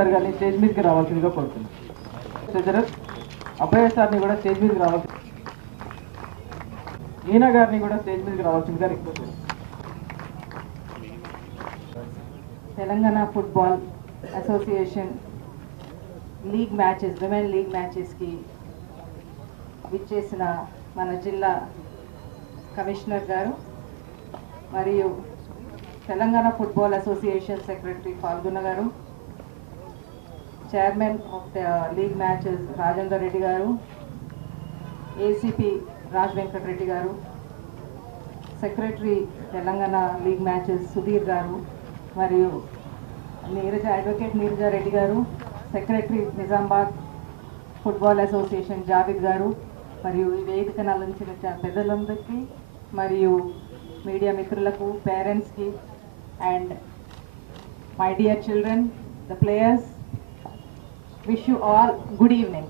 Commissioner గారిని stage మీదకి రావాల్సిందిగా కోరుతున్నాను. ట్రెజరర్ అభయ సార్ని కూడా స్టేజ్ మీదకి రావాల్సి, మీనా గారిని కూడా స్టేజ్ మీదకి రావాల్సిందిగా రిక్వెస్ట్ చేస్తున్నాను. Telangana football association league matches, women league మ్యాచెస్కి విచ్చేసిన మన జిల్లా కమిషనర్ గారు మరియు తెలంగాణ ఫుట్బాల్ అసోసియేషన్ సెక్రటరీ పాల్గొన్న గారు, chairman of the league matches Rajender Reddy గారు, ఏసీపీ రాజ్ వెంకటరెడ్డి గారు, secretary Telangana league matches Sudheer గారు, మరియు అడ్వకేట్ నీరజారెడ్డి గారు, secretary Nizamabad football association Javed గారు, మరియు ఈ వేదికను అలంకరించిన పెద్దలందరికీ మరియు మీడియా మిత్రులకు, పేరెంట్స్కి and my dear children, the players, wish you all good evening.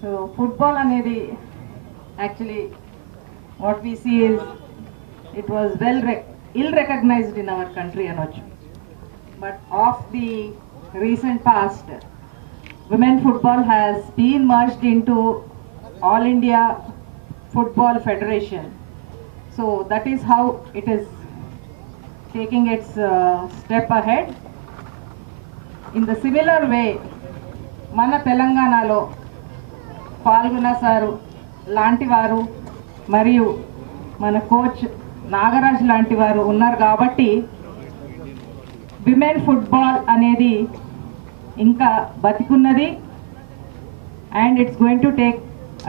So football anedi actually what we see is it was ill recognized in our country anochu, but of the recent past women football has been merged into All India Football Federation, so that is how it is taking its step ahead. In the similar way, మన తెలంగాణలో పాల్గొన sir లాంటి వారు మరియు మన coach Nagaraj లాంటి వారు ఉన్నారు కాబట్టి విమెన్ ఫుట్బాల్ అనేది ఇంకా బతికున్నది and it's going to take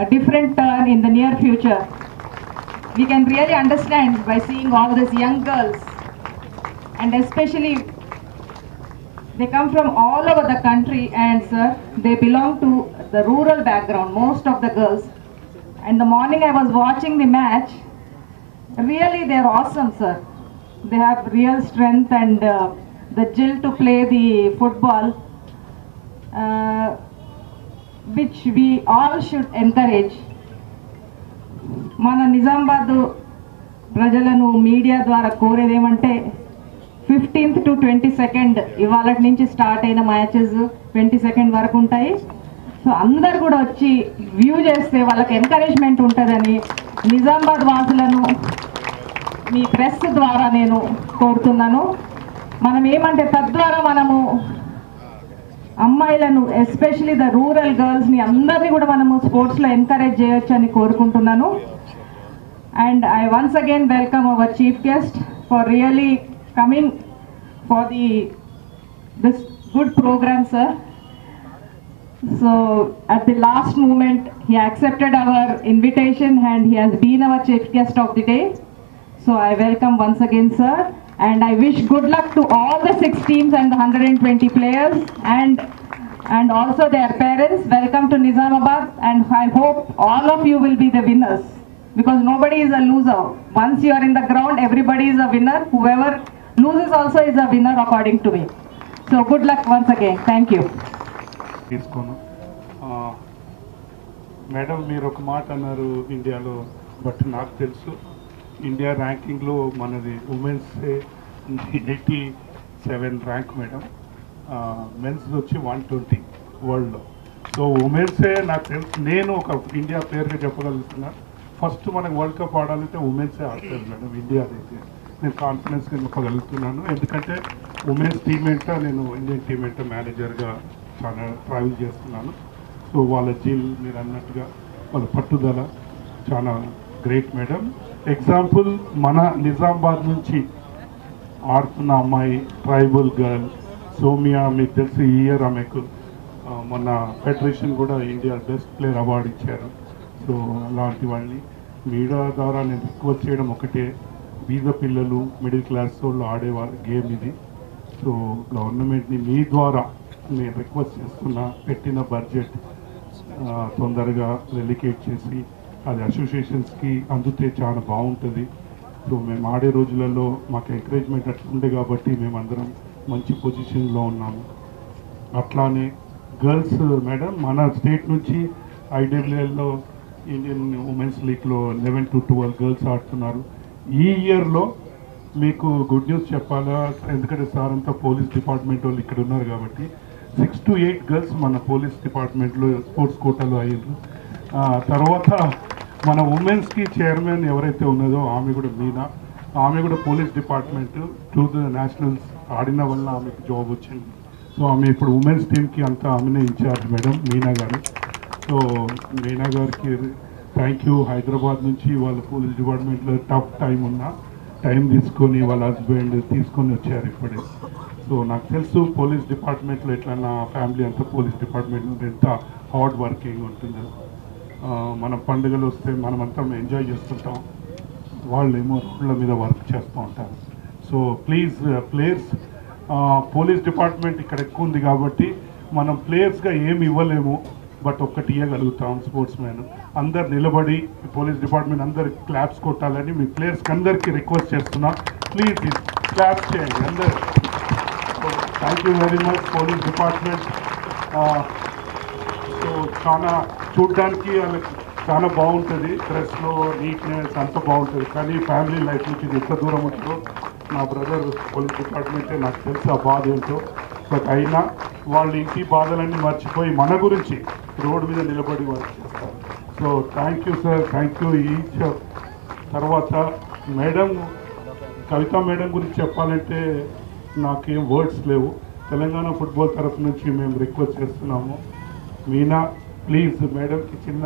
a different turn in the near future. We can really understand by seeing all these young girls, and especially they come from all over the country, and sir, they belong to the rural background, most of the girls. And the morning I was watching the match, really they're awesome, sir. They have real strength and the jill to play the football, which we all should encourage. మన నిజామాబాద్ ప్రజలను media ద్వారా కోరేది ఏమంటే 15th to 22nd ఇవాళ నుంచి start అయిన matches 22nd వరకు ఉంటాయి. సో అందరు కూడా వచ్చి వ్యూ చేస్తే వాళ్ళకి ఎంకరేజ్మెంట్ ఉంటుందని నిజామాబాద్ వాసులను మీ ప్రెస్ ద్వారా నేను కోరుతున్నాను. మనం ఏమంటే తద్వారా మనము అమ్మాయిలను ఎస్పెషలీ ద రూరల్ గర్ల్స్ని అందరినీ కూడా మనము స్పోర్ట్స్లో ఎంకరేజ్ చేయొచ్చు అని కోరుకుంటున్నాను. And I once again welcome our chief guest for really coming for this good program, sir. So at the last moment he accepted our invitation and he has been our chief guest of the day. So I welcome once again, sir, and I wish good luck to all the 6 teams and the 120 players and also their parents. Welcome to Nizamabad, and I hope all of you will be the winners, because nobody is a loser. Once you are in the ground, everybody is a winner. Whoever loses also is a winner according to me. So good luck once again. Thank you. Madam మీరు ఒక మాట అన్నారు ఇండియాలో, but నాకు తెలుసు India ర్యాంకింగ్లో మనది women's 87 rank madam, men's వచ్చి 120 వరల్డ్లో. సో ఉమెన్సే నాకు తెలుసు, నేను ఒక ఇండియా ప్లేయర్గా చెప్పగలుగుతున్నా. ఫస్ట్ మనకు వరల్డ్ కప్ ఆడాలంటే ఉమెన్సే ఆడతారు మేడం ఇండియా అయితే, నేను కాన్ఫిడెన్స్గా చెప్పగలుగుతున్నాను. ఎందుకంటే ఉమెన్స్ టీమ్ ఏంటో నేను ఇండియన్ టీమ్ ఏంటో మేనేజర్గా చాలా ట్రావెల్ చేస్తున్నాను. సో వాళ్ళ జీల్ మీరు అన్నట్టుగా వాళ్ళ పట్టుదల చాలా గ్రేట్ మేడం. ఎగ్జాంపుల్ మన నిజామాబాద్ నుంచి ఆడుతున్న అమ్మాయి ట్రైబల్ గర్ల్ సోమియా, మీకు తెలిసి ఈ ఇయర్ ఆమెకు మొన్న ఫెడరేషన్ కూడా ఇండియా బెస్ట్ ప్లేయర్ అవార్డు ఇచ్చారు. సో అలాంటి వాళ్ళని మీడియా ద్వారా నేను రిక్వెస్ట్ చేయడం ఒకటే, బీద పిల్లలు మిడిల్ క్లాస్ వాళ్ళు ఆడేవాళ్ళ గేమ్ ఇది. సో గవర్నమెంట్ని మీ ద్వారా నేను రిక్వెస్ట్ చేస్తున్నా, పెట్టిన బడ్జెట్ తొందరగా రెలికేట్ చేసి అది అసోసియేషన్స్కి అందుతే చాలా బాగుంటుంది. సో మేము ఆడే రోజులలో మాకు ఎంకరేజ్మెంట్ అట్లుండే కాబట్టి మేమందరం మంచి పొజిషన్లో ఉన్నాము. అట్లానే గర్ల్స్ మేడం మన స్టేట్ నుంచి ఐడబ్ల్యూఎల్లో ఇండియన్ ఉమెన్స్ లీగ్లో 11 to 12 గర్ల్స్ ఆడుతున్నారు. ఈ ఇయర్లో మీకు గుడ్ న్యూస్ చెప్పాలా, ఎందుకంటే సార్ అంతా పోలీస్ డిపార్ట్మెంట్ వాళ్ళు ఇక్కడ ఉన్నారు కాబట్టి 6 to 8 గర్ల్స్ మన పోలీస్ డిపార్ట్మెంట్లో స్పోర్ట్స్ కోటాలో అయ్యారు. తర్వాత మన ఉమెన్స్కి చైర్మన్ ఎవరైతే ఉన్నదో ఆమె కూడా మీనా, ఆమె కూడా police department to the nationals ఆడిన వల్ల ఆమెకు జాబ్ వచ్చింది. సో ఆమె ఇప్పుడు ఉమెన్స్ టీమ్కి అంతా ఆమెనే ఇన్ఛార్జ్ మేడం మీనా గారు. సో మీనా గారికి థ్యాంక్ యూ. హైదరాబాద్ నుంచి వాళ్ళ పోలీస్ డిపార్ట్మెంట్లో టఫ్ టైం ఉన్నా టైం తీసుకొని వాళ్ళ హస్బెండ్ తీసుకొని వచ్చారు ఇప్పుడే. సో నాకు తెలుసు పోలీస్ డిపార్ట్మెంట్లో ఎట్లా నా ఫ్యామిలీ అంతా పోలీస్ డిపార్ట్మెంట్లో ఎంత హార్డ్ వర్కింగ్ ఉంటుందో. మన పండుగలు వస్తే మనమంతా ఎంజాయ్ చేస్తుంటాం, వాళ్ళు ఏమో రోడ్ల మీద వర్క్ చేస్తూ ఉంటారు. So please players, police department ఇక్కడ ఎక్కువ ఉంది కాబట్టి మనం ప్లేయర్స్గా ఏమి ఇవ్వలేము, బట్ ఒక్కటి ఇవ్వగలుగుతాం. స్పోర్ట్స్ మ్యాన్ అందరు నిలబడి పోలీస్ డిపార్ట్మెంట్ అందరు క్లాప్స్ కొట్టాలని మీ ప్లేయర్స్కి అందరికీ రిక్వెస్ట్ చేస్తున్నా. ప్లీజ్ క్లాప్స్ చేయండి అందరు. Thank you very much police department. So చాలా చూడడానికి వాళ్ళకి చాలా బాగుంటుంది, డ్రెస్లో నీట్నెస్ అంత బాగుంటుంది, కానీ ఫ్యామిలీ లైఫ్ నుంచి ఎంత దూరం ఉంటుందో నా బ్రదర్ పోలీస్ డిపార్ట్మెంటే నాకు తెలుసు ఆ బాధ ఏంటో. బట్ అయినా వాళ్ళ ఇంటి బాధలన్నీ మర్చిపోయి మన గురించి రోడ్డు మీద నిలబడి వర్క్ చేస్తారు. So thank you sir, thank you each. తర్వాత మేడం కవిత మేడం గురించి చెప్పాలంటే నాకేం వర్డ్స్ లేవు. తెలంగాణ ఫుట్బాల్ తరఫు నుంచి మేము రిక్వెస్ట్ చేస్తున్నాము, మీనా ప్లీజ్ మేడంకి చిన్న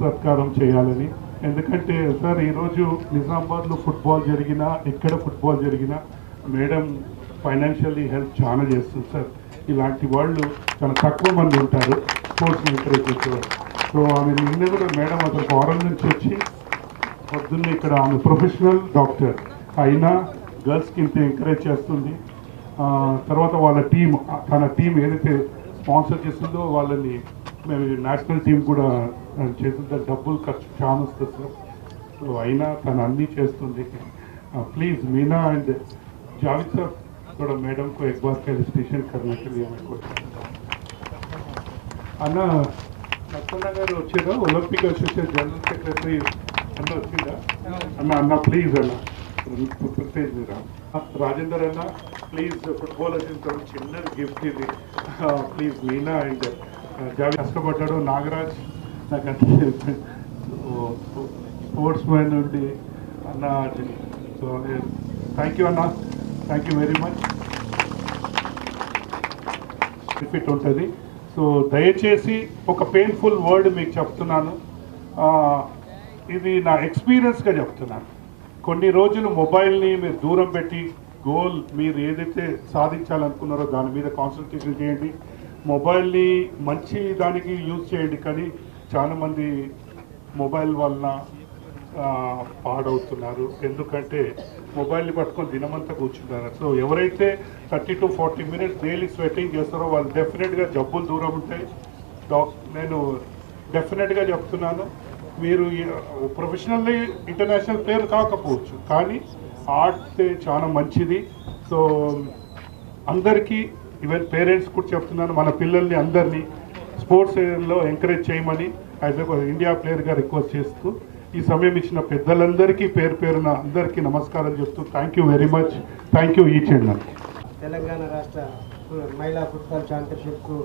సత్కారం చేయాలని. ఎందుకంటే సార్ ఈరోజు నిజామాబాద్లో ఫుట్బాల్ జరిగినా ఎక్కడ ఫుట్బాల్ జరిగినా మేడం ఫైనాన్షియల్లీ హెల్ప్ చాలా చేస్తుంది సార్. ఇలాంటి వాళ్ళు చాలా తక్కువ మంది ఉంటారు స్పోర్ట్స్ని ఎంకరేజ్ చేసేవారు. సో ఆమె నిన్న కూడా మేడం అసలు ఫారెన్ నుంచి వచ్చి పొద్దున్నే ఇక్కడ ఆమె ప్రొఫెషనల్ డాక్టర్ అయినా గర్ల్స్కి ఇంత ఎంకరేజ్ చేస్తుంది. తర్వాత వాళ్ళ టీం, తన టీం ఏదైతే స్పాన్సర్ చేస్తుందో వాళ్ళని మేము నేషనల్ టీం కూడా చేసిన డబ్బులు ఖర్చు చాలా వస్తుంది సార్. సో అయినా తను అన్నీ చేస్తుంది. ప్లీజ్ मीना एंड जावेद साहब थोड़ा मैडम को एक बार फेलिसिटेशन करने के लिए हमें कोई అన్న నక్కన్న గారు వచ్చారా, ఒలింపిక్ అసోసియేషన్ జనరల్ సెక్రటరీ అన్న వచ్చిందా అన్న? అన్న ప్లీజ్ అన్న రాజేందర్ అన్న ప్లీజ్ ఫుట్బాల్ అసోసియేషన్ చిన్నది గిఫ్ట్ ఇది ప్లీజ్. మీనా అండ్ జావేద్ కష్టపడ్డాడు, నాగరాజ్ నాకు అంటే స్పోర్ట్స్ మ్యాన్ నుండి అన్న. సో థ్యాంక్ యూ అన్న, thank you very much. Benefit ఉంటుంది. సో దయచేసి ఒక పెయిన్ఫుల్ వర్డ్ మీకు చెప్తున్నాను, ఇది నా ఎక్స్పీరియన్స్గా చెప్తున్నాను. కొన్ని రోజులు మొబైల్ని మీరు దూరం పెట్టి గోల్ మీరు ఏదైతే సాధించాలనుకున్నారో దాని మీద కాన్సన్ట్రేషన్ చేయండి. మొబైల్ని మంచి దానికి యూజ్ చేయండి, కానీ చాలామంది మొబైల్ వలన పాడవుతున్నారు. ఎందుకంటే మొబైల్ని పట్టుకొని దినమంతా కూర్చుంటారు. సో ఎవరైతే 30 to 40 minutes డైలీ స్వెట్టింగ్ చేస్తారో వాళ్ళు డెఫినెట్గా జబ్బులు దూరం ఉంటాయి. నేను డెఫినెట్గా చెప్తున్నాను, మీరు ప్రొఫెషనల్లీ ఇంటర్నేషనల్ ప్లేయర్ కాకపోవచ్చు, కానీ ఆడితే చాలా మంచిది. సో అందరికీ ఈవెన్ పేరెంట్స్ కూడా చెప్తున్నాను, మన పిల్లల్ని అందరినీ స్పోర్ట్స్లో ఎంకరేజ్ చేయమని యాజ్ ఎ ఇండియా ప్లేయర్గా రిక్వెస్ట్ చేస్తూ ఈ సమయం ఇచ్చిన పెద్దలందరికీ పేరు పేరున అందరికీ నమస్కారం చెప్తూ thank you very much. Thank you each and one. Telangana రాష్ట్ర మహిళా ఫుట్బాల్ ఛాంపియన్షిప్కు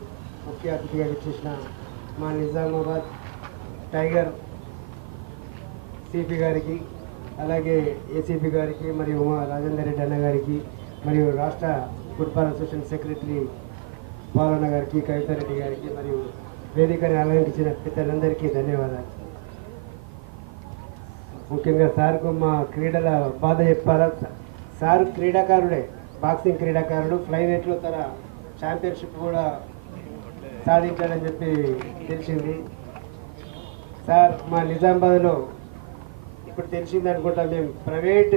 ముఖ్య అతిథిగా వచ్చేసిన మా నిజామాబాద్ టైగర్ సిపి గారికి, అలాగే ఏసీపీ గారికి, మరియు ఉమా రాజేందర్ రెడ్డి అన్న గారికి, మరియు రాష్ట్ర ఫుట్బాల్ అసోసియేషన్ సెక్రటరీ పాలన్న గారికి, కవితారెడ్డి గారికి, మరియు వేదికని అలంకరించిన పెద్దలందరికీ ధన్యవాదాలు. ముఖ్యంగా సార్కు మా క్రీడల బాధ చెప్పాలా. సార్ క్రీడాకారుడే, బాక్సింగ్ క్రీడాకారుడు, ఫ్లైనెట్లో తన ఛాంపియన్షిప్ కూడా సాధించాడని చెప్పి తెలిసింది. సార్ మా నిజామాబాద్లో ఇప్పుడు తెలిసింది అనుకుంటా, మేము ప్రైవేట్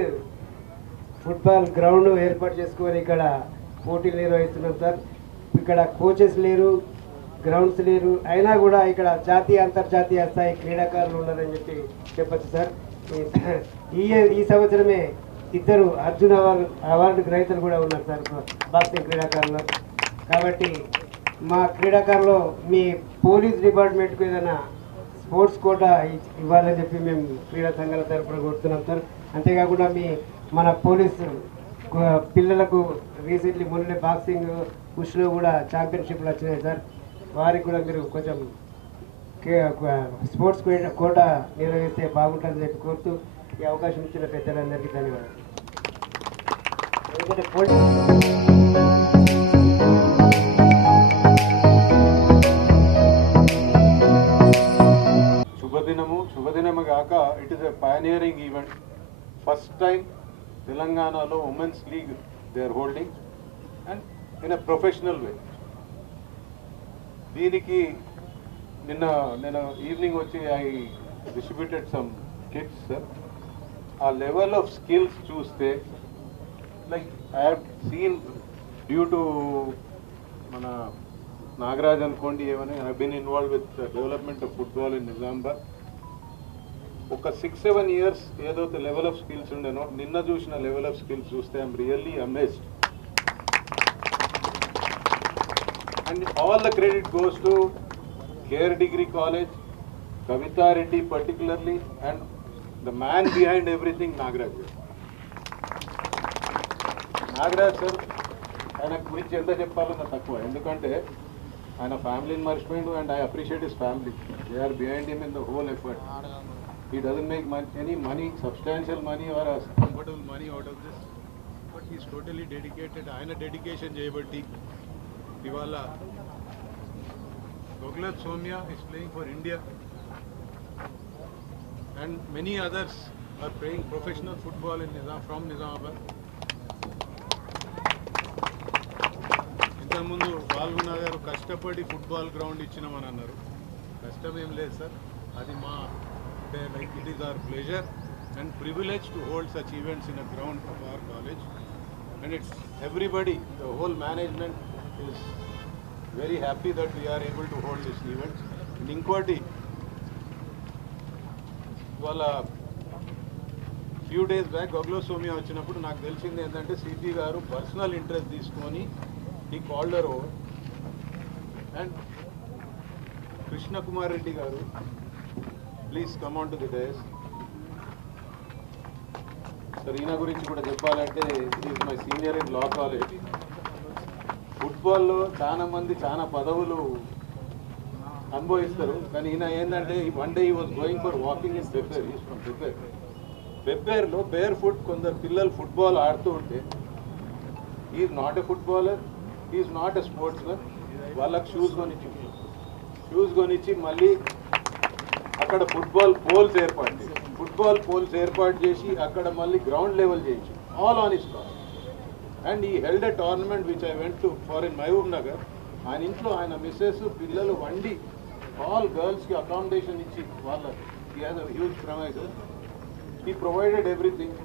ఫుట్బాల్ గ్రౌండ్ ఏర్పాటు చేసుకొని ఇక్కడ పోటీలు నిర్వహిస్తున్నాం సార్. ఇక్కడ కోచెస్ లేరు, గ్రౌండ్స్ లేరు, అయినా కూడా ఇక్కడ జాతీయ అంతర్జాతీయ స్థాయి క్రీడాకారులు ఉన్నారని చెప్పి చెప్పచ్చు సార్. ఈ సంవత్సరమే 2 అర్జున్ అవార్డు గ్రహీతలు కూడా ఉన్నారు సార్ బాక్సింగ్ క్రీడాకారులు. కాబట్టి మా క్రీడాకారులు మీ పోలీస్ డిపార్ట్మెంట్కు ఏదైనా స్పోర్ట్స్ కోటా ఇవ్వాలని చెప్పి మేము క్రీడా సంఘాల తరఫున కోరుతున్నాం సార్. అంతేకాకుండా మీ మన పోలీసు పిల్లలకు రీసెంట్లీ మొన్న బాక్సింగ్ పుష్లో కూడా ఛాంపియన్షిప్లు వచ్చినాయి సార్. వారికి కూడా మీరు కొంచెం స్పోర్ట్స్ కోటా నిర్వహిస్తే బాగుంటుందని చెప్పి కోరుతూ ఈ అవకాశం ఇచ్చిన పెద్దలందరికీ ధన్యవాదాలు. ఎందుకంటే శుభదినము కాక it is a pioneering event. First time తెలంగాణలో women's league they are holding and in a professional way. దీనికి నేను ఈవినింగ్ వచ్చి I distributed some kits sir. ఆ లెవెల్ ఆఫ్ స్కిల్స్ చూస్తే like I have seen due to మన నాగరాజ్ అనుకోండి ఏమని I been involve with development of football in Nizamabad. ఒక 6-7 years ఏదైతే లెవెల్ ఆఫ్ స్కిల్స్ ఉండేనో నిన్న చూసిన లెవెల్ ఆఫ్ స్కిల్స్ చూస్తే I'm really amazed. And all the credit goes to care degree college, Kavitha Reddy particularly, and the man behind everything Nagaraj. Nagaraj sir ఆయన గురించి ఎంత చెప్పాలన్నా తక్కువ, ఎందుకంటే ఆయన ఫ్యామిలీని మర్చిపోయిండు and I appreciate his family. They are behind him in the whole effort. He doesn't make any money, substantial money or a comfortable money out of this, but he is totally dedicated. ఆయన dedication చేయబట్టి ఇవాళ Goglat Somya is playing for India and many others are playing professional football in from Nizamabad. ఇంతకుముందు పాల్గొన్న గారు కష్టపడి football ground ఇచ్చినామని అన్నారు. కష్టం ఏం లేదు సార్, అది మా like it is our pleasure and privilege to hold such events in a ground of our college, and it's everybody, the whole management is very happy that we are able to hold this event. Inkoti wala few days back Goglat Somya vachinappudu naaku telisindi endante CP garu personal interest teeskoni he called her over and Krishna Kumar Reddy garu, please come on to the dais. Sir ఈయన గురించి కూడా చెప్పాలంటే is my senior in law college. ఫుట్బాల్లో చాలా మంది చాలా పదవులు అనుభవిస్తారు, కానీ ఈయన ఏంటంటే one day he was going for walking in Pebbair. Is from Pebbair. పెబ్బేర్లో బేర్ ఫుట్ కొందరు పిల్లలు ఫుట్బాల్ ఆడుతూ ఉంటే is not a footballer, is not a sportsman. వాళ్ళకి షూస్ కొనిచ్చి మళ్ళీ అక్కడ ఫుట్బాల్ పోల్స్ ఏర్పాటు చేసి అక్కడ మళ్ళీ గ్రౌండ్ లెవెల్ చేయించి all on his cost. And he held a tournament which I went to for in Mahbubnagar. ఆయన ఇంట్లో ఆయన మిస్సెస్ పిల్లలు వండి ఆల్ గర్ల్స్కి అకామిడేషన్ ఇచ్చి వాళ్ళ he has a huge promiser. He provided everything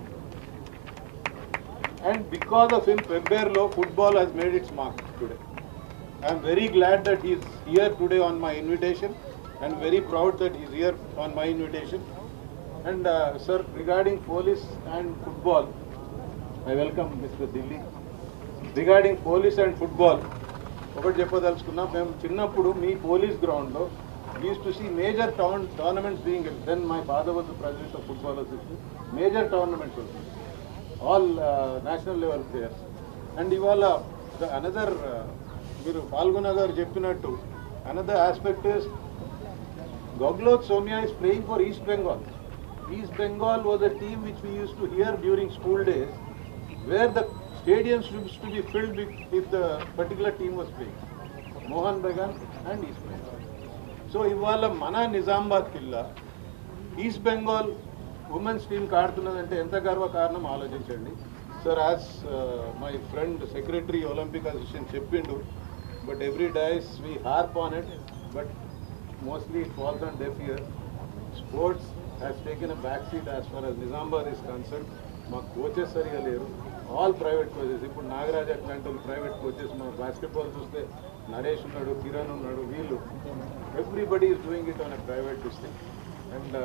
and because of him పెబ్బేర్లో football has made its mark today. I'm very glad that he is here today on my invitation and very proud that he is here on my invitation. And sir, regarding police and football, I welcome Mr. Dilli. Regarding police and football, ఒకటి చెప్పదలుచుకున్నా, మేము చిన్నప్పుడు మీ police గ్రౌండ్లో we used to see major tournaments being held. Then my father was the president of football association. Major tournaments were all national level players. And ఇవాళ another మీరు పాల్గొన గారు చెప్పినట్టు another aspect is Goglat Somya is playing for East Bengal. East Bengal was a team which we used to hear during school days, where the stadiums used to be filled if the particular team was playing. Mohan Bagan and East Bengal. So ivala mana Nizamabad killa East Bengal women's team ఆడుతున్నదంటే ఎంత గర్వకారణం ఆలోచించండి. Sir, as my friend secretary Olympic Association చెప్పిండు, but every days we harp on it, but mostly it falls on deaf ears. Sports has taken a backseat as far as Nizamabad is concerned. మా coaches సరిగా లేరు, all private coaches. ఇప్పుడు నాగరాజ్ అట్లాంటి private coaches. మా basketball చూస్తే నరేష్ ఉన్నాడు, కిరణ్ ఉన్నాడు, వీళ్ళు everybody is doing it on a private district. And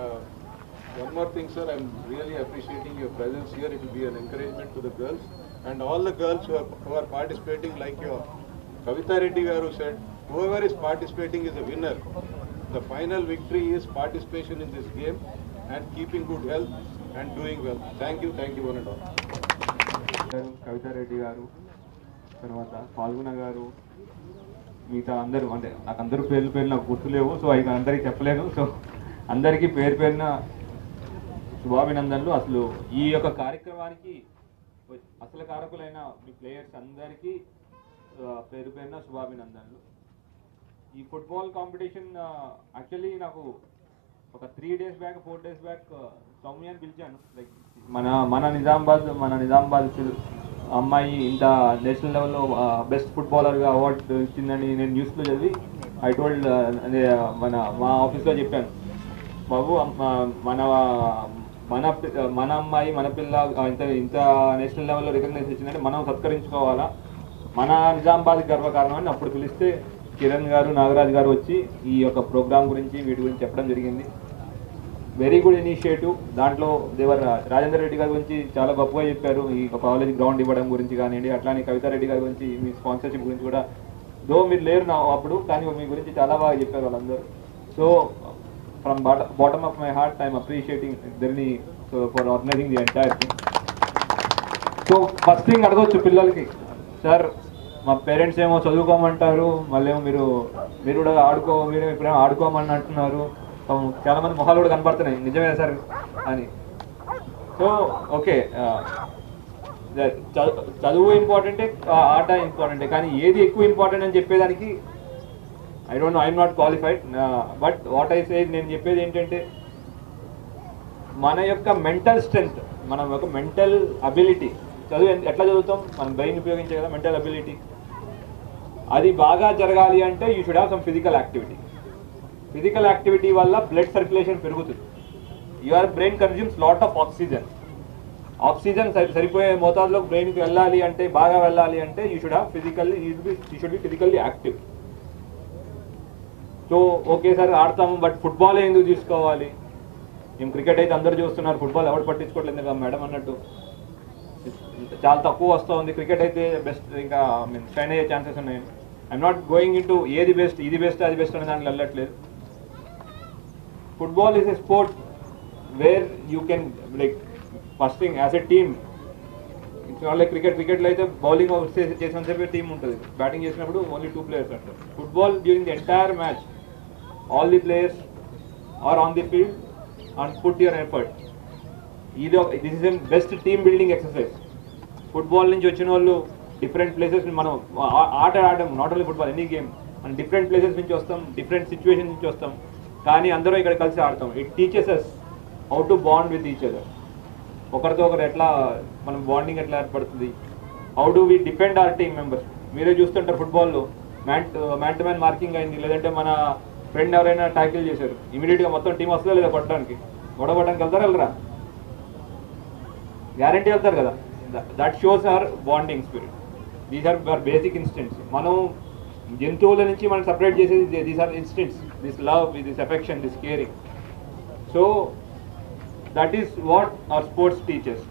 one more thing, sir, I'm really appreciating your presence here. It will be an encouragement to the girls and all the girls who are participating, like your Kavita Reddy garu said, whoever is participating is a winner. The final victory is participation in this game and keeping good health. and doing well. Thank you one and all. కవితా రెడ్డి గారు, తర్వాత ఫాల్గుణ గారు, మిగతా అందరూ, అంటే నాకు అందరూ పేర్లు నాకు గుర్తులేవు, సో ఇక అందరికీ చెప్పలేను. సో అందరికీ పేరున శుభాభినందనలు. అసలు ఈ యొక్క కార్యక్రమానికి అసలు కారకులైన మీ ప్లేయర్స్ అందరికీ పేరున శుభాభినందనలు. ఈ ఫుట్బాల్ కాంపిటీషన్ యాక్చువల్లీ నాకు ఒక 3 days బ్యాక్ 4 days బ్యాక్ సౌమ్యాన్ని పిలిచాను. లైక్ మన నిజామాబాద్ అమ్మాయి ఇంత నేషనల్ లెవెల్లో బెస్ట్ ఫుట్బాలర్గా అవార్డు ఇచ్చిందని నేను న్యూస్లో చదివి ఐ టోల్డ్ మా ఆఫీస్లో చెప్పాను, బాబు మన అమ్మాయి మన పిల్ల ఇంత నేషనల్ లెవెల్లో రికగ్నైజ్ ఇచ్చిందంటే మనం సత్కరించుకోవాలా, మన నిజామాబాద్ గర్వకారణం అని అప్పుడు పిలిస్తే కిరణ్ గారు, నాగరాజ్ గారు వచ్చి ఈ యొక్క ప్రోగ్రామ్ గురించి వీటి గురించి చెప్పడం జరిగింది. Very good initiative. దాంట్లో రాజేందర్ రెడ్డి గారి గురించి చాలా గొప్పగా చెప్పారు, ఈ కాలేజ్ గ్రౌండ్ ఇవ్వడం గురించి కానివ్వండి, అట్లానే కవితా రెడ్డి గారి గురించి మీ స్పాన్సర్షిప్ గురించి కూడా, దో మీరు లేరు నా అప్పుడు, కానీ మీ గురించి చాలా బాగా చెప్పారు వాళ్ళందరూ. So from bottom of my heart I'm appreciating ఇద్దరిని for organising the entire thing. So first thing అడగవచ్చు పిల్లలకి, సార్ మా పేరెంట్స్ ఏమో చదువుకోమంటారు, మళ్ళీ ఏమో మీరు కూడా మీరు ఇప్పుడేమో ఆడుకోమని అంటున్నారు, చాలా మంది మొహాలు కూడా కనపడుతున్నాయి, నిజమే సార్ అని. సో ఓకే, చదువు ఇంపార్టెంటే, ఆట ఇంపార్టెంటే, కానీ ఏది ఎక్కువ ఇంపార్టెంట్ అని చెప్పేదానికి I don't know, I'm not qualified. But what I say, నేను చెప్పేది ఏంటంటే మన యొక్క మెంటల్ స్ట్రెంగ్త్, మన యొక్క మెంటల్ అబిలిటీ, చదువు ఎట్లా చదువుతాం, మనం బ్రెయిన్ ఉపయోగించే కదా మెంటల్ అబిలిటీ, అది బాగా జరగాలి అంటే you should have some physical activity. Physical activity వల్ల బ్లడ్ సర్క్యులేషన్ పెరుగుతుంది. Your brain consumes lot of oxygen సరిపోయే మోతాదులో బ్రెయిన్కి వెళ్ళాలి అంటే, బాగా వెళ్ళాలి అంటే you should be physically active. So okay sir ఆడతాము, బట్ ఫుట్బాల్ ఎందుకు తీసుకోవాలి, మేము క్రికెట్ అయితే అందరూ చూస్తున్నారు, ఫుట్బాల్ ఎవరు పట్టించుకోవట్లేదు కదా మేడం అన్నట్టు, చాలా తక్కువ వస్తుంది, క్రికెట్ అయితే బెస్ట్, ఇంకా షైన్ అయ్యే ఛాన్సెస్ ఉన్నాయి. I'm not going in to ఏది బెస్ట్, ఇది బెస్ట్, అది బెస్ట్ అనే దాంట్లో వెళ్ళట్లేదు. Football is a sport where you can like first thing as a team. It's not like క్రికెట్లో అయితే బౌలింగ్ చేసినంతసేపు టీం ఉంటుంది, బ్యాటింగ్ చేసినప్పుడు ఓన్లీ 2 players అంటారు. Football during the entire match all the players are on the field and put your effort. This is an best team building exercise. Football నుంచి వచ్చిన వాళ్ళు different places, మనం ఆట ఆడడం, not only football, any game, మనం different places నుంచి వస్తాం, different situation నుంచి వస్తాం, కానీ అందరూ ఇక్కడ కలిసి ఆడతాం. It teaches us how to bond with each other. ఒకరితో ఒకరు ఎట్లా మనం బాండింగ్ ఎట్లా ఏర్పడుతుంది, how do we depend our team members. మీరే చూస్తుంటారు ఫుట్బాల్లో మ్యాన్ టు మ్యాన్ మార్కింగ్ అయింది, లేదంటే మన ఫ్రెండ్ ఎవరైనా ట్యాకిల్ చేశారు, ఇమీడియట్గా మొత్తం టీం వస్తుందా లేదా కొట్టడానికి, గొడవడానికి వెళ్తారా వెళ్ళరా, గ్యారంటీ వెళ్తారు కదా. That shows our bonding spirit. These are basic instincts. మనం జంతువుల నుంచి మనం సపరేట్ చేసేది these are instincts, this love, this affection, this caring. So that is what our sports teachers.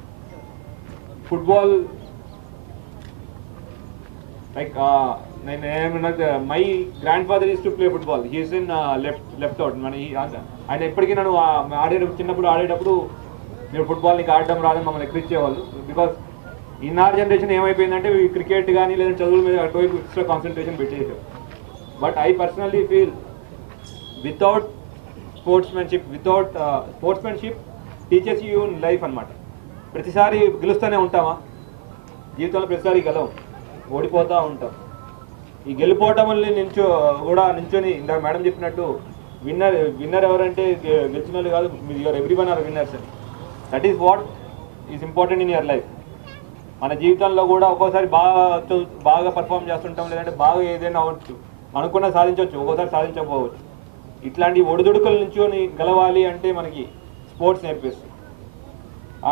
Football like my grandfather is to play football, he is in left out. ఆయన ఎప్పటికీ నన్ను చిన్నప్పుడు ఆడేటప్పుడు మీరు ఫుట్బాల్ నీకు ఆడడం రాదని మమ్మల్ని ఎక్కిరించేవాళ్ళు. బికాస్ ఇన్ ఆర్ జనరేషన్ ఏమైపోయిందంటే క్రికెట్ కానీ లేదంటే చదువుల మీద అటువైపు ఎక్స్ట్రా కాన్సన్ట్రేషన్ పెట్టేసారు. But I personally feel without sportsmanship teachers you in life అనమాట. ప్రతిసారి గెలుస్తూనే ఉంటామా, జీవితంలో ప్రతిసారి గెలవం, ఓడిపోతూ ఉంటాం. ఈ గెలిపోవటంలో నించొని ఇందాక మేడం చెప్పినట్టు విన్నర్ ఎవరంటే గెలిచిన వాళ్ళు కాదు, యువర్ ఎవ్రీవన్ ఆర్ విన్నర్స్ అని. That is what is important in your life. మన జీవితంలో కూడా ఒక్కోసారి బాగా పర్ఫామ్ చేస్తుంటాం, లేదంటే బాగా ఏదైనా అవ్వచ్చు, అనుకున్న సాధించవచ్చు, ఒక్కోసారి సాధించకపోవచ్చు. ఇట్లాంటి ఒడిదుడుకుల నుంచి గెలవాలి అంటే మనకి స్పోర్ట్స్ నేర్పిస్తుంది.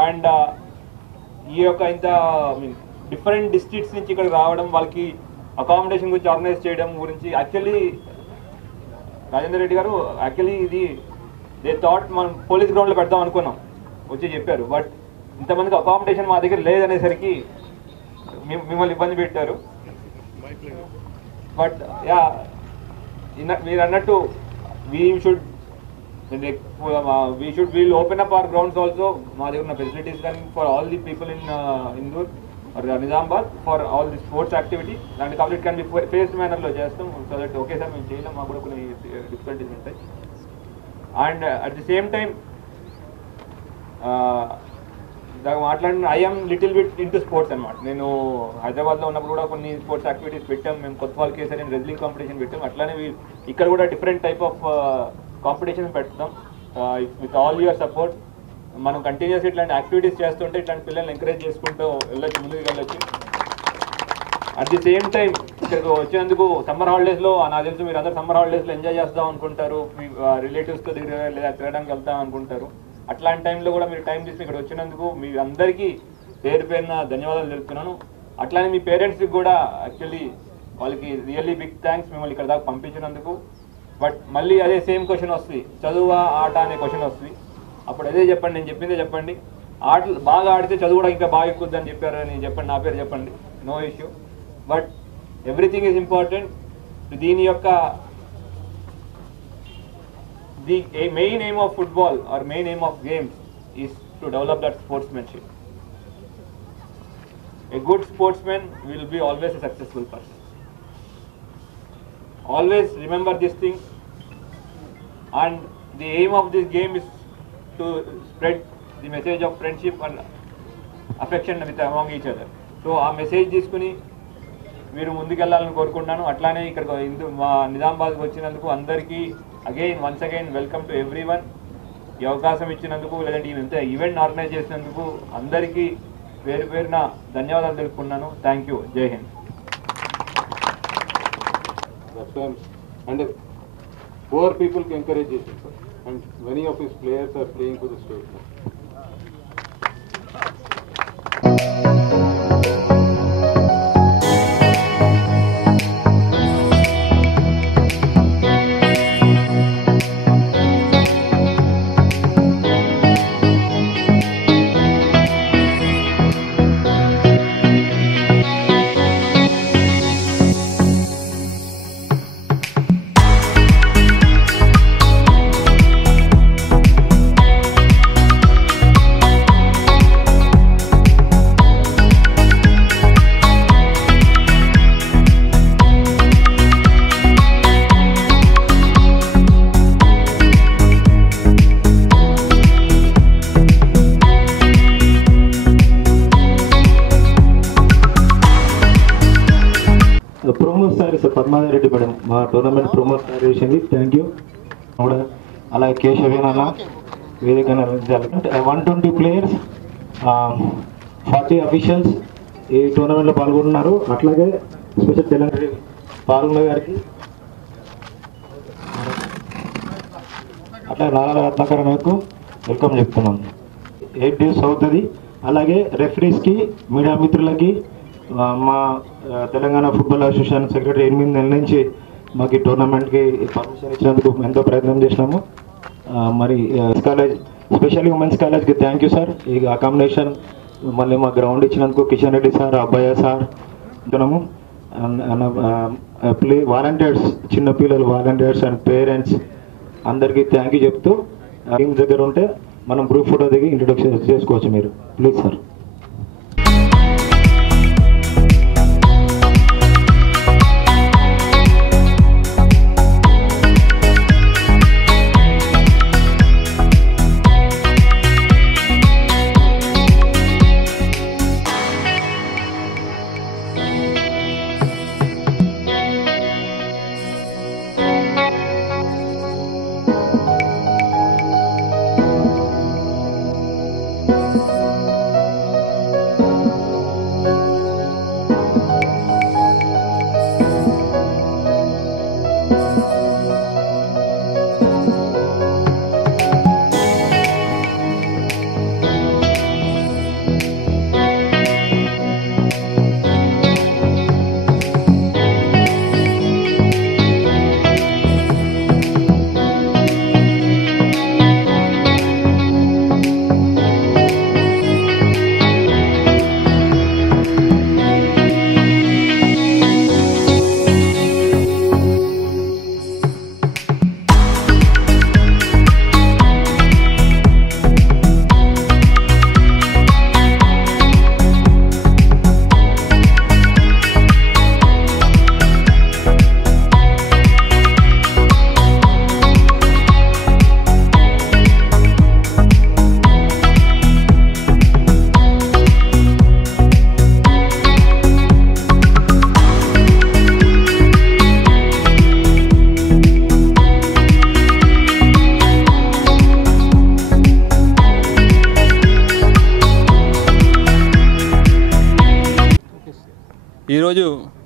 అండ్ ఈ యొక్క ఇంత డిఫరెంట్ డిస్ట్రిక్ట్స్ నుంచి ఇక్కడ రావడం, వాళ్ళకి అకామిడేషన్ గురించి ఆర్గనైజ్ చేయడం గురించి యాక్చువల్లీ రాజేందర్ రెడ్డి గారు ఇది దే థాట్ మనం పోలీస్ గ్రౌండ్లో పెడదాం అనుకున్నాం, వచ్చి చెప్పారు. బట్ ఇంతమందికి అకామిడేషన్ మా దగ్గర లేదనేసరికి మిమ్మల్ని ఇబ్బంది పెట్టారు. బట్ యా మీరు అన్నట్టు we should we'll open up our grounds also. మా దగ్గర ఉన్న facilities కానీ for all the people in Indoor or Nizamabad for all the sports activity and complete can be phased manner లో చేస్తాం so that ఒకేసారి మేము చేయలేం, మాకు కూడా కొన్ని difficulties ఉంటాయి. And at the same time మాట్లాడిన I am little bit into sports అనమాట. నేను హైదరాబాద్లో ఉన్నప్పుడు కూడా కొన్ని స్పోర్ట్స్ యాక్టివిటీస్ పెట్టాం. మేము కొత్తవాల్ కేసరి అని రెజ్లింగ్ కాంపిటీషన్ పెట్టాం. అట్లానే ఇక్కడ కూడా డిఫరెంట్ టైప్ ఆఫ్ కాంపిటీషన్ పెడతాం విత్ ఆల్ యువర్ సపోర్ట్. మనం కంటిన్యూస్ ఇట్లాంటి యాక్టివిటీస్ చేస్తుంటే ఇట్లాంటి పిల్లల్ని ఎంకరేజ్ చేసుకుంటూ వెళ్ళొచ్చు, ముందుకు వెళ్ళొచ్చు. అట్ ది సేమ్ టైం ఇక్కడికి వచ్చినందుకు సమ్మర్ హాలిడేస్లో నాకు తెలుసు మీరు అందరూ సమ్మర్ హాలిడేస్లో ఎంజాయ్ చేస్తాం అనుకుంటారు, మీ రిలేటివ్స్తో దగ్గర లేదా తిరగడానికి వెళ్తాం అనుకుంటారు. అట్లాంటి టైంలో కూడా మీరు టైం తీసుకుని ఇక్కడ వచ్చినందుకు మీ అందరికీ పేరు పేరున ధన్యవాదాలు తెలుపుతున్నాను. అట్లానే మీ పేరెంట్స్కి కూడా యాక్చువల్లీ వాళ్ళకి రియల్లీ బిగ్ థ్యాంక్స్ మిమ్మల్ని ఇక్కడ దాకా పంపించినందుకు. బట్ మళ్ళీ అదే సేమ్ క్వశ్చన్ వస్తుంది, చదువా ఆట అనే క్వశ్చన్ వస్తుంది. అప్పుడు అదే చెప్పండి, నేను చెప్పిందే చెప్పండి. ఆటలు బాగా ఆడితే చదువు కూడా ఇంకా బాగా ఎక్కుద్దని చెప్పారు అని చెప్పండి, నా పేరు చెప్పండి, no issue. But everything is important. దీని యొక్క the main aim of football or main aim of games is to develop that sportsmanship. A good sportsman will be always a successful person. Always remember this thing, and the aim of this game is to spread the message of friendship and affection with among each other. So ఆ message తీసుకుని మీరు ముందుకెళ్ళాలని కోరుకుంటున్నాను. అట్లానే ఇక్కడ మా నిజామాబాద్కి వచ్చినందుకు అందరికీ once again welcome to everyone. ఈ అవకాశం ఇచ్చినందుకు లేదంటే ఇంత ఈవెంట్ ఆర్గనైజ్ చేసినందుకు అందరికీ పేరు పేరున ధన్యవాదాలు తెలుపుకున్నాను. Thank you. Jai Hind. And poor people can encourage it, and many of his players are playing to the state. Padma Reddy madam మా టోర్నమెంట్ ప్రమోట్ తయారు చేసింది, థ్యాంక్ యూ. కూడా అలాగే కేశవేనన్న వేదిక 120 ప్లేయర్స్ 40 అఫీషియల్స్ ఈ టోర్నమెంట్లో పాల్గొంటున్నారు. అట్లాగే స్పెషల్ తెలంగాణ పాల్గొన్న గారికి అట్లా నారాయణ రత్నాకరణకు వెల్కమ్ చెప్తున్నాం. 8 days అవుతుంది. అలాగే రెఫరీస్కి మీడియా మిత్రులకి మా తెలంగాణ ఫుట్బాల్ అసోసియేషన్ సెక్రటరీ 8 నెలల నుంచి మాకు ఈ టోర్నమెంట్కి పర్మిషన్ ఇచ్చినందుకు ఎంతో ప్రయత్నం చేసినాము. మరి కాలేజ్ స్పెషల్లీ ఉమెన్స్ కాలేజ్కి థ్యాంక్ యూ సార్. ఈ అకామిడేషన్ మళ్ళీ మా గ్రౌండ్ ఇచ్చినందుకు కిషన్ రెడ్డి సార్, అబ్బాయ సార్ అంటున్నాము. వాలంటీర్స్, చిన్నపిల్లలు వాలంటీర్స్ అండ్ పేరెంట్స్ అందరికీ థ్యాంక్ యూ చెప్తూ టీమ్ దగ్గర ఉంటే మనం గ్రూప్ ఫోటో దిగి ఇంట్రొడక్షన్ చేసుకోవచ్చు మీరు, ప్లీజ్ సార్.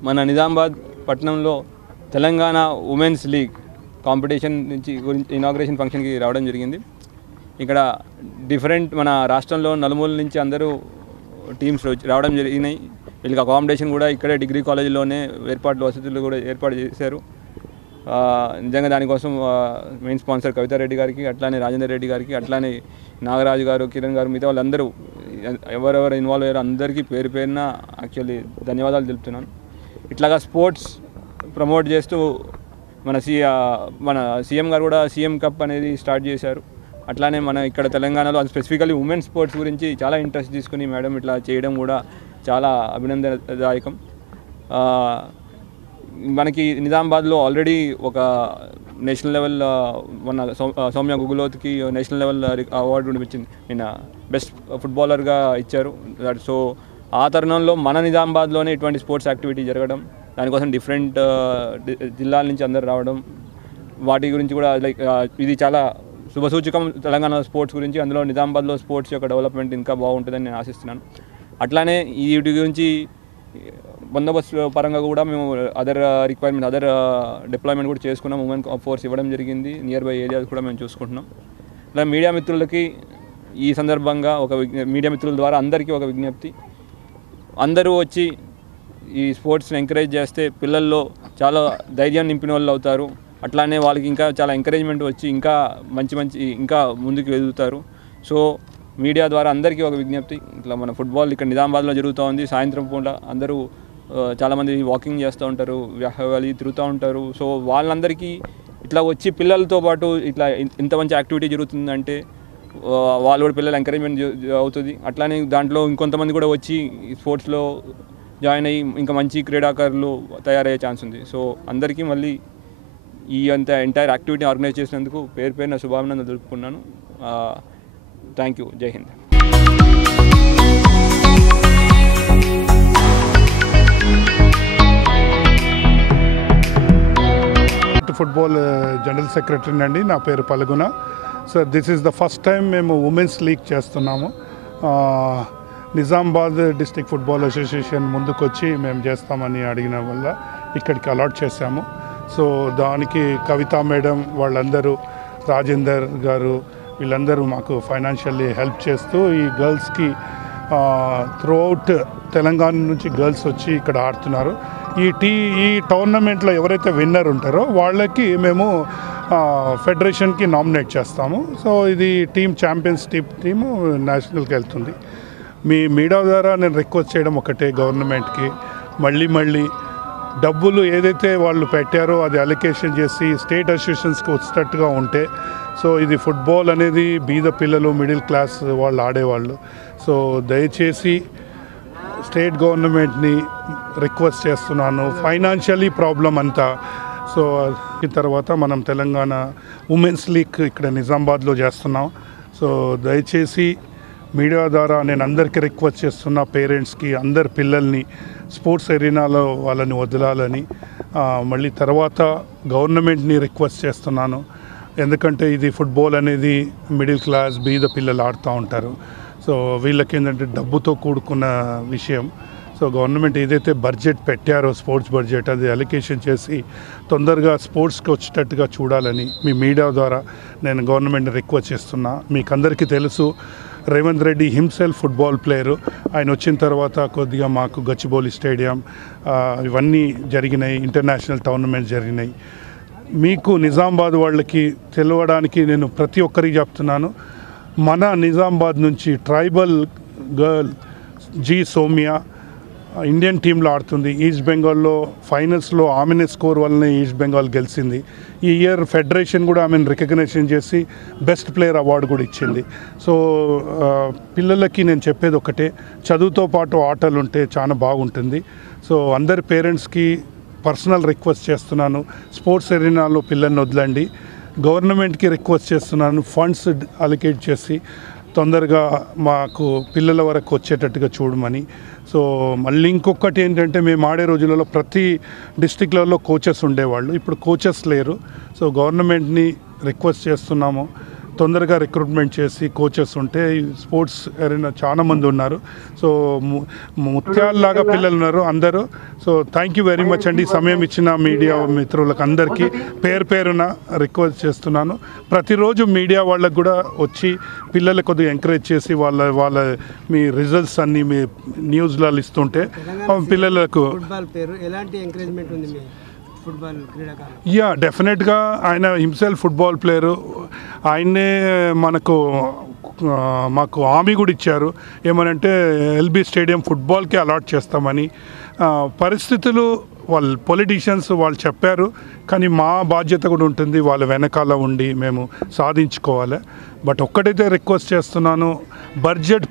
మన నిజామాబాద్ పట్టణంలో తెలంగాణ ఉమెన్స్ లీగ్ కాంపిటీషన్ నుంచి ఇనాగ్రేషన్ ఫంక్షన్కి రావడం జరిగింది. ఇక్కడ డిఫరెంట్ మన రాష్ట్రంలో నలుమూల నుంచి అందరూ టీమ్స్ రావడం జరిగినాయి. వీళ్ళకి అకామిడేషన్ కూడా ఇక్కడే డిగ్రీ కాలేజీలోనే వసతులు కూడా ఏర్పాటు చేశారు. నిజంగా దానికోసం మెయిన్ స్పాన్సర్ కవితారెడ్డి గారికి, అట్లానే రాజేందర్ రెడ్డి గారికి, అట్లానే నాగరాజు గారు, కిరణ్ గారు, మిగతా వాళ్ళందరూ ఎవరెవరు ఇన్వాల్వ్ అయ్యారో అందరికీ పేరు పేరున యాక్చువల్లీ ధన్యవాదాలు తెలుపుతున్నాను. ఇట్లాగా స్పోర్ట్స్ ప్రమోట్ చేస్తూ మన సీఎం గారు కూడా సీఎం కప్ అనేది స్టార్ట్ చేశారు. అట్లానే మన ఇక్కడ తెలంగాణలో అది స్పెసిఫికల్లీ ఉమెన్ స్పోర్ట్స్ గురించి చాలా ఇంట్రెస్ట్ తీసుకుని మేడం ఇట్లా చేయడం కూడా చాలా అభినందనదాయకం. మనకి నిజామాబాద్లో ఆల్రెడీ ఒక నేషనల్ లెవెల్ మన సౌమ్య గుగులోత్కి నేషనల్ లెవెల్ అవార్డు ఇచ్చింది, నిన్న బెస్ట్ ఫుట్బాలర్గా ఇచ్చారు. సో ఆ తరుణంలో మన నిజామాబాద్లోనే ఇటువంటి స్పోర్ట్స్ యాక్టివిటీ జరగడం, దానికోసం డిఫరెంట్ జిల్లాల నుంచి అందరు రావడం, వాటి గురించి కూడా లైక్ ఇది చాలా శుభసూచకం తెలంగాణ స్పోర్ట్స్ గురించి. అందులో నిజామాబాద్లో స్పోర్ట్స్ యొక్క డెవలప్మెంట్ ఇంకా బాగుంటుందని నేను ఆశిస్తున్నాను. అట్లానే వీటి గురించి బందోబస్తు పరంగా కూడా మేము అదర్ డిప్లాయ్మెంట్ కూడా చేసుకున్నాం. ఉమెన్ ఫోర్స్ ఇవ్వడం జరిగింది. నియర్ బై ఏరియాస్ కూడా మేము చూసుకుంటున్నాం. ఇలా మీడియా మిత్రులకి ఈ సందర్భంగా మీడియా మిత్రుల ద్వారా అందరికీ ఒక విజ్ఞప్తి, అందరూ వచ్చి ఈ స్పోర్ట్స్ని ఎంకరేజ్ చేస్తే పిల్లల్లో చాలా ధైర్యం నింపిన వాళ్ళు అవుతారు. అట్లానే వాళ్ళకి ఇంకా చాలా ఎంకరేజ్మెంట్ వచ్చి ఇంకా ముందుకు ఎదుగుతారు. సో మీడియా ద్వారా అందరికీ ఒక విజ్ఞప్తి, ఇట్లా మన ఫుట్బాల్ ఇక్కడ నిజామాబాద్లో జరుగుతూ ఉంది. సాయంత్రం పూట అందరూ చాలామంది వాకింగ్ చేస్తూ ఉంటారు, వ్యాహ్యాలు తిరుగుతూ ఉంటారు. సో వాళ్ళందరికీ ఇట్లా వచ్చి పిల్లలతో పాటు ఇట్లా ఇంత మంచి యాక్టివిటీ జరుగుతుందంటే వాళ్ళు కూడా పిల్లలు ఎంకరేజ్మెంట్ అవుతుంది. అట్లానే దాంట్లో ఇంకొంతమంది కూడా వచ్చి స్పోర్ట్స్లో జాయిన్ అయ్యి ఇంకా మంచి క్రీడాకారులు తయారయ్యే ఛాన్స్ ఉంది. సో అందరికీ మళ్ళీ ఈ ఎంటైర్ యాక్టివిటీ ఆర్గనైజ్ చేసినందుకు పేరున శుభాభినందనలు తెలుపుకున్నాను. Thank you. Jai Hind. Football general secretary అండి, నా పేరు Phalguna. Sir, this is the first time మేము ఉమెన్స్ లీగ్ చేస్తున్నాము. నిజామాబాద్ డిస్ట్రిక్ట్ ఫుట్బాల్ అసోసియేషన్ ముందుకొచ్చి మేము చేస్తామని అడిగిన వల్ల ఇక్కడికి అలాట్ చేశాము. సో దానికి కవిత మేడం వాళ్ళందరూ, రాజేందర్ గారు వీళ్ళందరూ మాకు ఫైనాన్షియల్లీ హెల్ప్ చేస్తూ ఈ గర్ల్స్కి త్రూఅవుట్ తెలంగాణ నుంచి గర్ల్స్ వచ్చి ఇక్కడ ఆడుతున్నారు. ఈ టోర్నమెంట్లో ఎవరైతే విన్నర్ ఉంటారో వాళ్ళకి మేము ఫెడరేషన్కి నామినేట్ చేస్తాము. సో ఇది ఛాంపియన్స్ టీము నేషనల్కి వెళ్తుంది. మీ మీడియా ద్వారా నేను రిక్వెస్ట్ చేయడం ఒకటే, గవర్నమెంట్కి మళ్ళీ డబ్బులు ఏదైతే వాళ్ళు పెట్టారో అది అలొకేషన్ చేసి స్టేట్ అసోసియేషన్స్కి వచ్చేటట్టుగా ఉంటే. సో ఇది ఫుట్బాల్ అనేది బీద పిల్లలు, మిడిల్ క్లాస్ వాళ్ళు ఆడేవాళ్ళు. సో దయచేసి స్టేట్ గవర్నమెంట్ని రిక్వెస్ట్ చేస్తున్నాను, ఫైనాన్షియలీ ప్రాబ్లం అంతా. సో ఈ తర్వాత మనం తెలంగాణ ఉమెన్స్ లీగ్ ఇక్కడ నిజామాబాద్లో చేస్తున్నాం. సో దయచేసి మీడియా ద్వారా నేను అందరికీ రిక్వెస్ట్ చేస్తున్నా, పేరెంట్స్కి అందరి పిల్లల్ని స్పోర్ట్స్ ఎరీనాలో వాళ్ళని వదలాలని. మళ్ళీ తర్వాత గవర్నమెంట్ని రిక్వెస్ట్ చేస్తున్నాను, ఎందుకంటే ఇది ఫుట్బాల్ అనేది మిడిల్ క్లాస్ బీద పిల్లలు ఆడుతూ ఉంటారు. సో వీళ్ళకి ఏంటంటే డబ్బుతో కూడుకున్న విషయం. సో గవర్నమెంట్ ఏదైతే బడ్జెట్ పెట్టారో స్పోర్ట్స్ బడ్జెట్ అది అలొకేషన్ చేసి తొందరగా స్పోర్ట్స్కి వచ్చేటట్టుగా చూడాలని మీ మీడియా ద్వారా నేను గవర్నమెంట్ని రిక్వెస్ట్ చేస్తున్నా. మీకు అందరికీ తెలుసు, Revanth Reddy himself football player. ఆయన వచ్చిన తర్వాత కొద్దిగా మాకు గచ్చిబౌలి స్టేడియం ఇవన్నీ జరిగినాయి, ఇంటర్నేషనల్ టోర్నమెంట్స్ జరిగినాయి. మీకు నిజామాబాద్ వాళ్ళకి తెలవడానికి నేను ప్రతి ఒక్కరికి చెప్తున్నాను, మన నిజామాబాద్ నుంచి tribal girl G Soumya Indian టీంలో ఆడుతుంది. ఈస్ట్ బెంగాల్లో ఫైనల్స్లో ఆమెనే స్కోర్ వల్లనే ఈస్ట్ బెంగాల్ గెలిచింది. ఈ ఇయర్ ఫెడరేషన్ కూడా ఆమెను రికగ్నైజేషన్ చేసి బెస్ట్ ప్లేయర్ అవార్డు కూడా ఇచ్చింది. సో పిల్లలకి నేను చెప్పేది ఒకటే, చదువుతో పాటు ఆటలు ఉంటే చాలా బాగుంటుంది. సో అందరి పేరెంట్స్కి పర్సనల్ రిక్వెస్ట్ చేస్తున్నాను, స్పోర్ట్స్ ఎరీనాలో పిల్లల్ని వదలండి. గవర్నమెంట్కి రిక్వెస్ట్ చేస్తున్నాను, ఫండ్స్ అలొకేట్ చేసి తొందరగా మాకు పిల్లల వరకు వచ్చేటట్టుగా చూడమని. సో మళ్ళీ ఇంకొకటి ఏంటంటే, మేము ఆడే రోజులలో ప్రతి డిస్టిక్లలో కోచెస్ ఉండేవాళ్ళు, ఇప్పుడు కోచెస్ లేరు. సో గవర్నమెంట్ని రిక్వెస్ట్ చేస్తున్నాము, తొందరగా రిక్రూట్మెంట్ చేసి కోచెస్ ఉంటే స్పోర్ట్స్ అరేనా చాలా మంది ఉన్నారు. సో ముత్యాలలాగా పిల్లలు ఉన్నారు అందరూ. So thank you very much అండి. సమయం ఇచ్చిన మీడియా మిత్రులకు అందరికీ పేరున రిక్వెస్ట్ చేస్తున్నాను. ప్రతిరోజు మీడియా వాళ్ళకు కూడా వచ్చి పిల్లలు కొద్దిగా ఎంకరేజ్ చేసి వాళ్ళ మీ రిజల్ట్స్ అన్నీ మీ న్యూస్లలో ఇస్తుంటే పిల్లలకు ఫుట్బాల్ పేరు ఎలాంటి ఎంకరేజ్మెంట్ ఉంది మీ ఫుట్బాల్ క్రీడాకారులు? యా, డెఫినెట్గా ఆయన హిమ్సెల్ఫ్ ఫుట్బాల్ ప్లేయరు. ఆయన్నే మాకు హామీ కూడా ఇచ్చారు ఏమనంటే ఎల్బీ స్టేడియం ఫుట్బాల్కి అలాట్ చేస్తామని. పరిస్థితులు వాళ్ళు పొలిటీషియన్స్ వాళ్ళు చెప్పారు, కానీ మా బాధ్యత కూడా ఉంటుంది వాళ్ళ వెనకాల ఉండి మేము సాధించుకోవాలి. బట్ ఒక్కటైతే రిక్వెస్ట్ చేస్తున్నాను,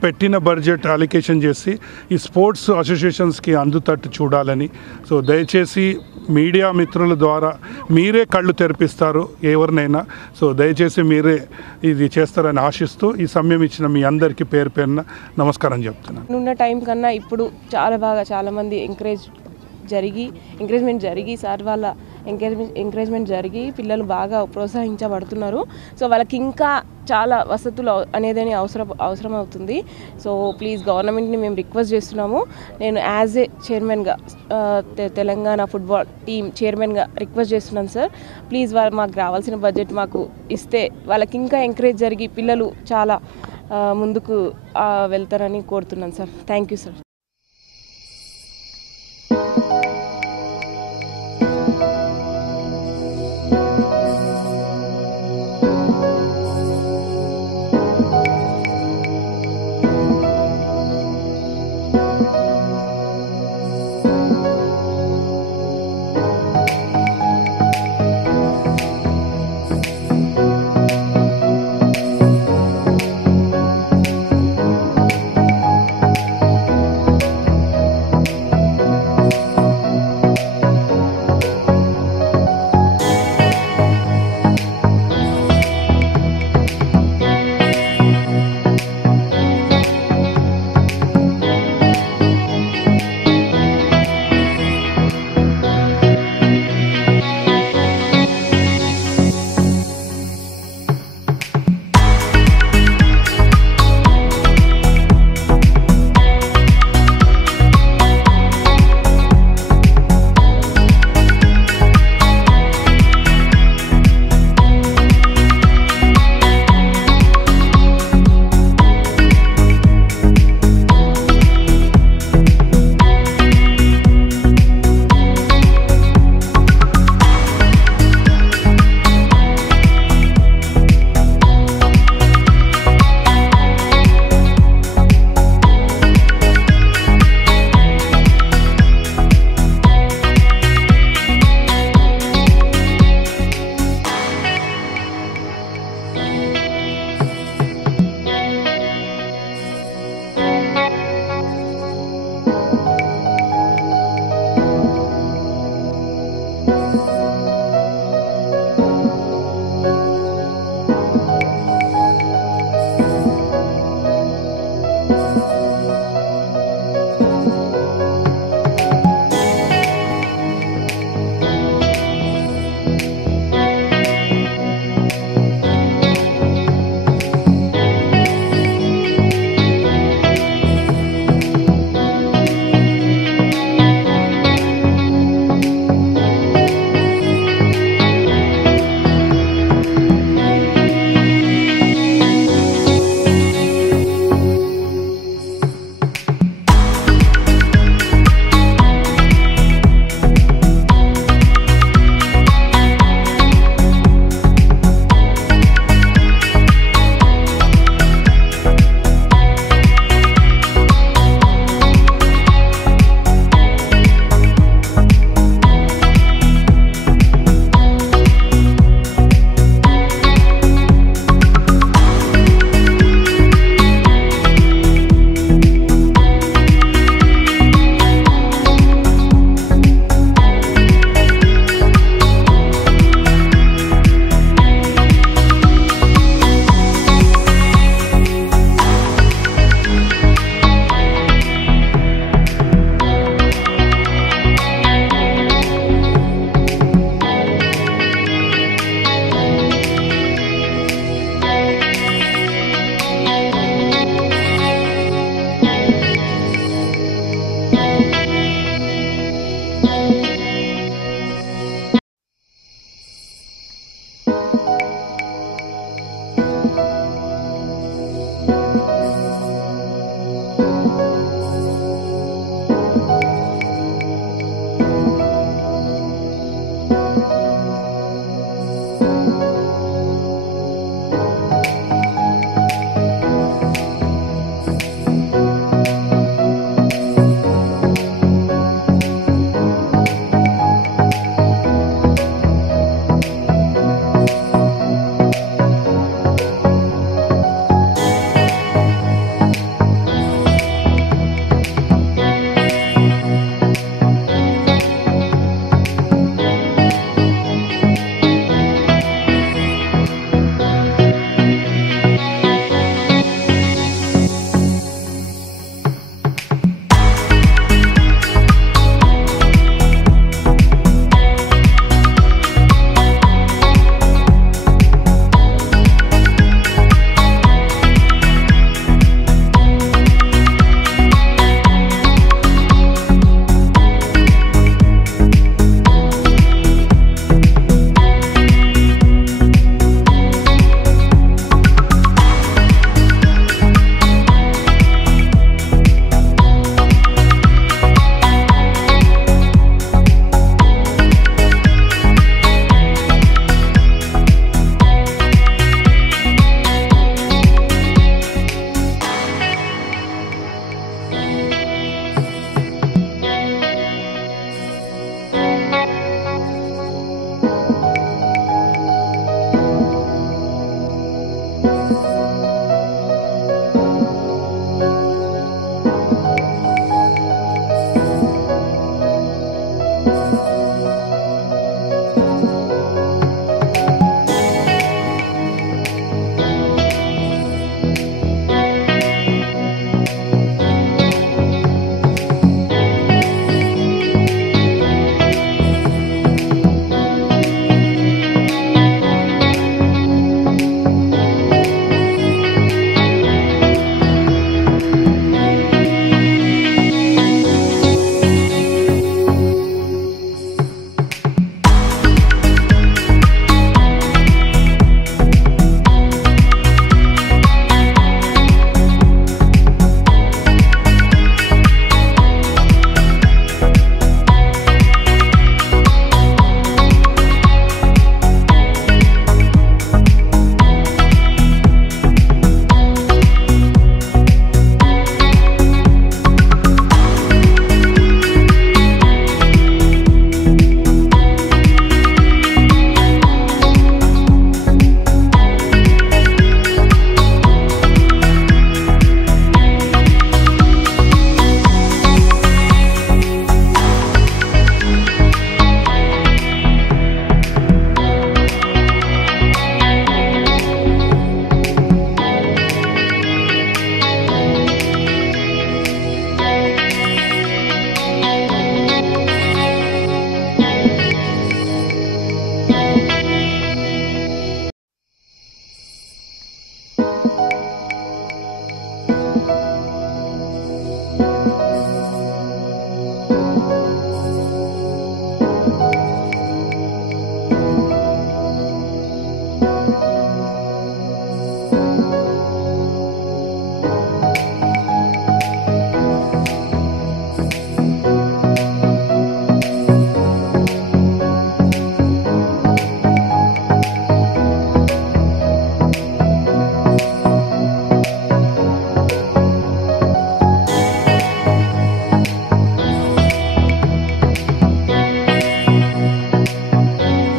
పెట్టిన బడ్జెట్ అలికేషన్ చేసి ఈ స్పోర్ట్స్ అసోసియేషన్స్కి అందుతట్టు చూడాలని. సో దయచేసి మీడియా మిత్రుల ద్వారా మీరే కళ్ళు తెరిపిస్తారు ఎవరినైనా. సో దయచేసి మీరే ఇది చేస్తారని ఆశిస్తూ ఈ సమయం ఇచ్చిన మీ అందరికీ పేరున నమస్కారం చెప్తున్నాను. ఉన్న టైం కన్నా ఇప్పుడు చాలామంది ఎంకరేజ్మెంట్ జరిగి సార్ వాళ్ళ ఎంకరేజ్మెంట్ జరిగి పిల్లలు బాగా ప్రోత్సహించబడుతున్నారు. సో వాళ్ళకి ఇంకా చాలా వసతులు అనేది అవసరం అవుతుంది. సో ప్లీజ్ గవర్నమెంట్ని మేము రిక్వెస్ట్ చేస్తున్నాము. నేను యాజ్ ఏ చైర్మన్గా తెలంగాణ ఫుట్బాల్ టీమ్ చైర్మన్గా రిక్వెస్ట్ చేస్తున్నాను సార్. ప్లీజ్ మాకు రావాల్సిన బడ్జెట్ మాకు ఇస్తే వాళ్ళకి ఇంకా ఎంకరేజ్ జరిగి పిల్లలు చాలా ముందుకు వెళ్తారని కోరుతున్నాను సార్. Thank you sir.